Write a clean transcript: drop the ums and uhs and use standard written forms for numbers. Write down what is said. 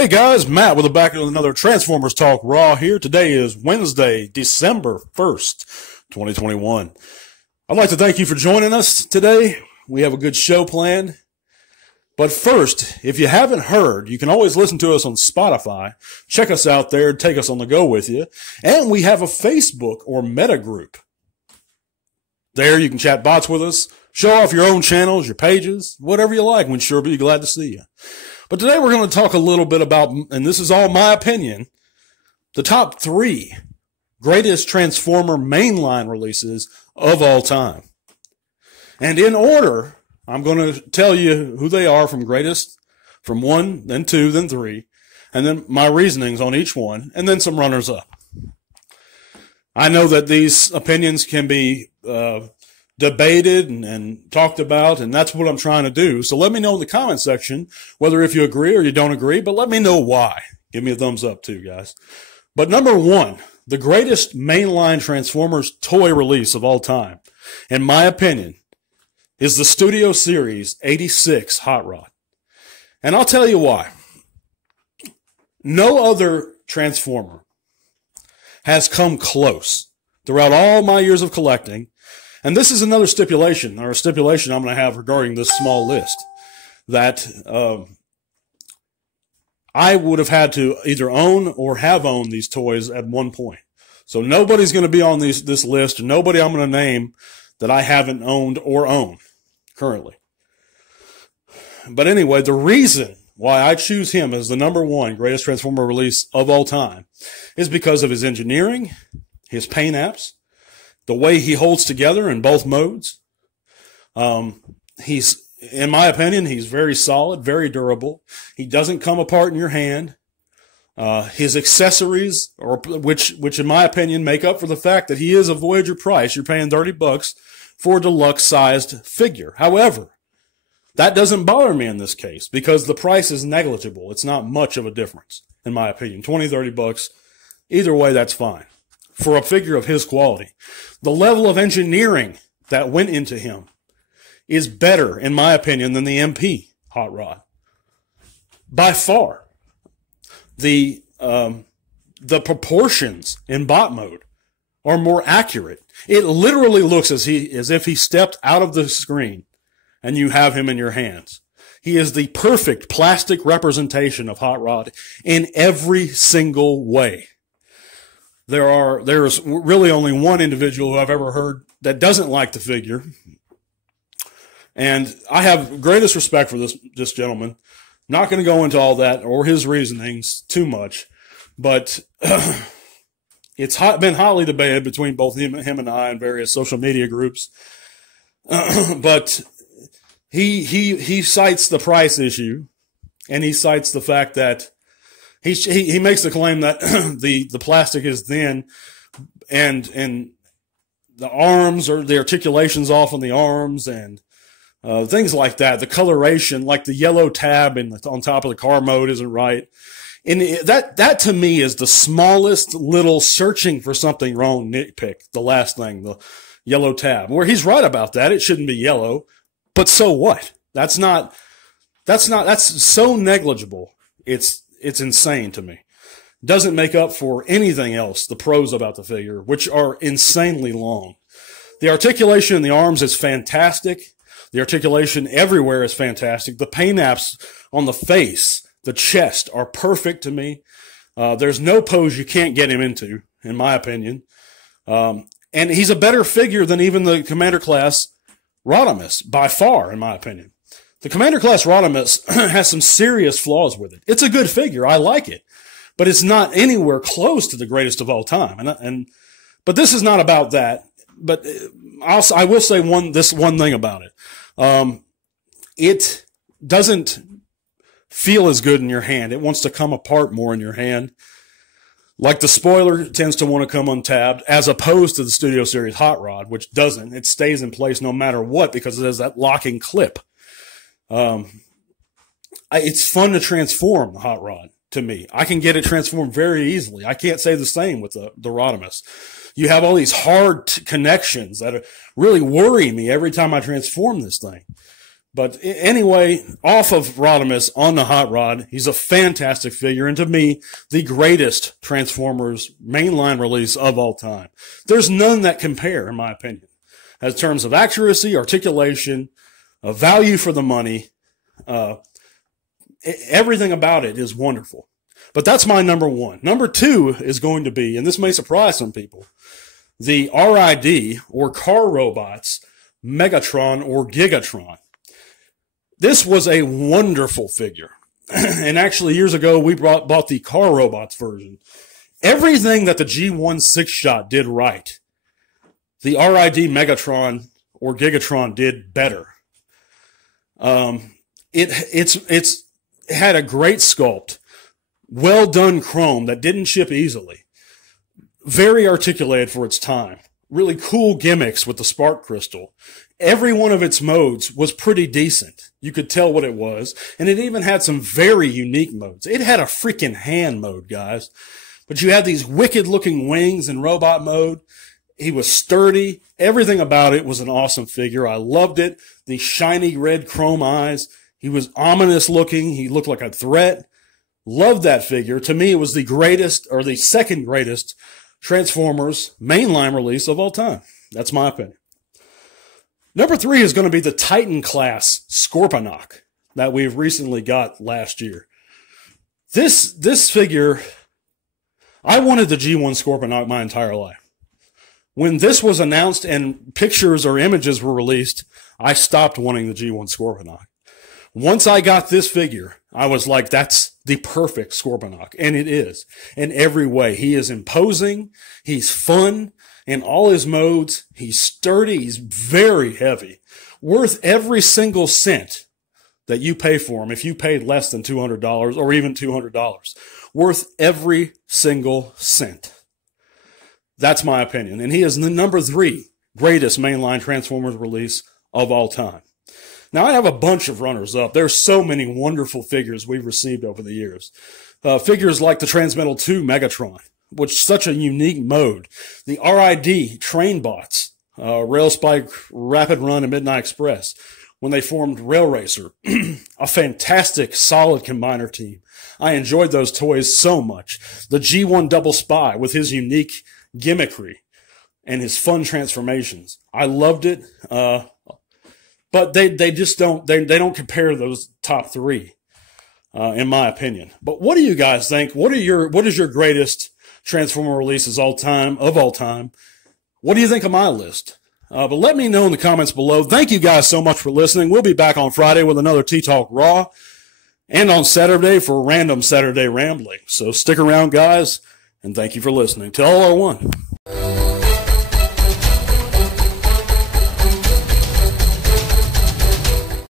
Hey guys, Matt with back with another Transformers Talk Raw here. Today is Wednesday, December 1st, 2021. I'd like to thank you for joining us today. We have a good show planned. But first, if you haven't heard, you can always listen to us on Spotify. Check us out there, take us on the go with you. And we have a Facebook or Meta group. There you can chat bots with us, show off your own channels, your pages, whatever you like. We'd sure be glad to see you. But today we're going to talk a little bit about, and this is all my opinion, the top 3 greatest Transformer mainline releases of all time. And in order, I'm going to tell you who they are from greatest, from 1, then 2, then 3, and then my reasonings on each one, and then some runners-up. I know that these opinions can be debated and talked about, and that's what I'm trying to do. So let me know in the comment section whether if you agree or you don't agree, but let me know why. Give me a thumbs up too, guys. But number 1, the greatest mainline Transformers toy release of all time, in my opinion, is the Studio Series 86 Hot Rod. And I'll tell you why. No other Transformer has come close throughout all my years of collecting. And this is another stipulation, or a stipulation I'm going to have regarding this small list, that I would have had to either own or have owned these toys at one point. So nobody's going to be on this list, and nobody I'm going to name that I haven't owned or own currently. But anyway, the reason why I choose him as the number 1 greatest Transformer release of all time is because of his engineering, his paint apps, the way he holds together in both modes. He's, in my opinion, he's very solid, very durable. He doesn't come apart in your hand. His accessories, which in my opinion make up for the fact that he is a Voyager price. You're paying $30 for a deluxe-sized figure. However, that doesn't bother me in this case because the price is negligible. It's not much of a difference, in my opinion. $20, $30. Either way, that's fine for a figure of his quality. The level of engineering that went into him is better, in my opinion, than the MP Hot Rod. By far. The proportions in bot mode are more accurate. It literally looks as if he stepped out of the screen and you have him in your hands. He is the perfect plastic representation of Hot Rod in every single way. There's really only one individual who I've ever heard that doesn't like the figure. And I have greatest respect for this gentleman. Not going to go into all that or his reasonings too much, but it's been hotly debated between both him and I in various social media groups. But he cites the price issue, and he cites the fact that he makes the claim that the plastic is thin and the arms or the articulations off on the arms and things like that. The coloration, like the yellow tab on top of the car mode isn't right. And that to me is the smallest little searching for something wrong nitpick. The last thing, the yellow tab, where he's right about that. It shouldn't be yellow, but so what? That's so negligible. It's insane to me. Doesn't make up for anything else, the pros about the figure, which are insanely long. The articulation in the arms is fantastic. The articulation everywhere is fantastic. The paint apps on the face, the chest are perfect to me. There's no pose you can't get him into, in my opinion. And he's a better figure than even the Commander Class Rodimus, by far, in my opinion. The Commander Class Rodimus has some serious flaws with it. It's a good figure. I like it. But it's not anywhere close to the greatest of all time. But this is not about that. But I will say this one thing about it. It doesn't feel as good in your hand. It wants to come apart more in your hand. Like the spoiler tends to want to come untabbed, as opposed to the Studio Series Hot Rod, which doesn't. It stays in place no matter what because it has that locking clip. It's fun to transform the Hot Rod to me. I can get it transformed very easily. I can't say the same with the Rodimus. You have all these hard connections that really worry me every time I transform this thing. But anyway, off of Rodimus on the hot rod, he's a fantastic figure, and to me, the greatest Transformers mainline release of all time. There's none that compare, in my opinion, in terms of accuracy, articulation, value for the money. Everything about it is wonderful. But that's my number one. Number two is going to be, and this may surprise some people, the RID, or Car Robots, Megatron or Gigatron. This was a wonderful figure. And actually, years ago, we bought the Car Robots version. Everything that the G1 6-shot did right, the RID Megatron or Gigatron did better. It had a great sculpt, well done chrome that didn't chip easily, very articulated for its time, really cool gimmicks with the spark crystal. Every one of its modes was pretty decent. You could tell what it was, and it even had some very unique modes. It had a freaking hand mode, guys. But you had these wicked looking wings in robot mode. He was sturdy. Everything about it was an awesome figure. I loved it. The shiny red chrome eyes. He was ominous looking. He looked like a threat. Loved that figure. To me, it was the greatest, or the second greatest, Transformers mainline release of all time. That's my opinion. Number three is going to be the Titan class Scorponok that we've recently got last year. This figure, I wanted the G1 Scorponok my entire life. When this was announced and pictures or images were released, I stopped wanting the G1 Scorponok. Once I got this figure, I was like, that's the perfect Scorponok. And it is. In every way. He is imposing. He's fun. In all his modes, he's sturdy. He's very heavy. Worth every single cent that you pay for him. If you paid less than $200 or even $200. Worth every single cent. That's my opinion. And he is the number three greatest mainline Transformers release of all time. Now, I have a bunch of runners-up. There's so many wonderful figures we've received over the years. Figures like the Transmetal 2 Megatron, which is such a unique mode. The RID train bots, Rail Spike, Rapid Run, and Midnight Express, when they formed Rail Racer. A fantastic, solid combiner team. I enjoyed those toys so much. The G1 Double Spy with his unique gimmickry and his fun transformations. I loved it. But they just don't, they don't compare those top three, in my opinion. But what do you guys think? What is your greatest Transformer releases of all time? What do you think of my list? But let me know in the comments below. Thank you guys so much for listening. We'll be back on Friday with another T-Talk Raw and on Saturday for Random Saturday Rambling. So stick around, guys, and thank you for listening. Tell all one.